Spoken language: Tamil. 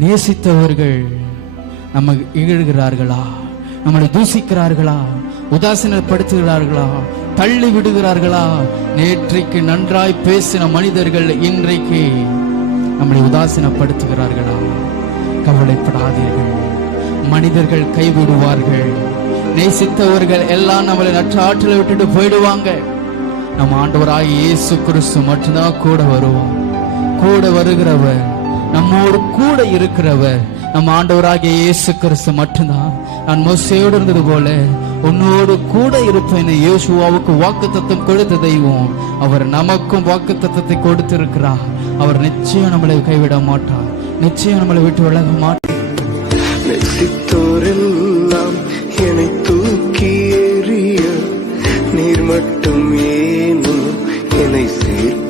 நேசித்தவர்கள் நம்ம இகழ்கிறார்களா, நம்மளை தூசிக்கிறார்களா, உதாசீனப்படுத்துகிறார்களா, தள்ளி விடுகிறார்களா? நேற்றைக்கு நன்றாய் பேசின மனிதர்கள் இன்றைக்கு நம்மளை உதாசீனப்படுத்துகிறார்களா? கவலைப்படாதீர்கள், மனிதர்கள் கைவிடுவார்கள். நேசித்தவர்கள் எல்லாம் நம்மளை நற்ற ஆற்றலை விட்டுட்டு போயிடுவாங்க. நம்ம ஆண்டவராகிய இயேசு கிறிஸ்து மட்டும்தான் கூட வருவோம். கூட வருகிறவர், நம்மோடு கூட இருக்கிறவர் நம்ம ஆண்டவராகிய இயேசு கிறிஸ்து மட்டும்தான். நான் மோசேயோடு இருந்தது போல உன்னோடு கூட இருப்பேன் யோசுவாவுக்கு வாக்குத்தத்தம் கொடுத்த தெய்வம், அவர் நமக்கும் வாக்குத்தத்தத்தை கொடுத்திருக்கிறார். அவர் நிச்சயம் நம்மளை கைவிட மாட்டார், நிச்சயம் நம்மளை விட்டு விலக மாட்டார். நேசித்தோரெல்லாம் என்னை தூக்கி எறிய நீர் மட்டும் ஏனும் என்னை சேர்க்க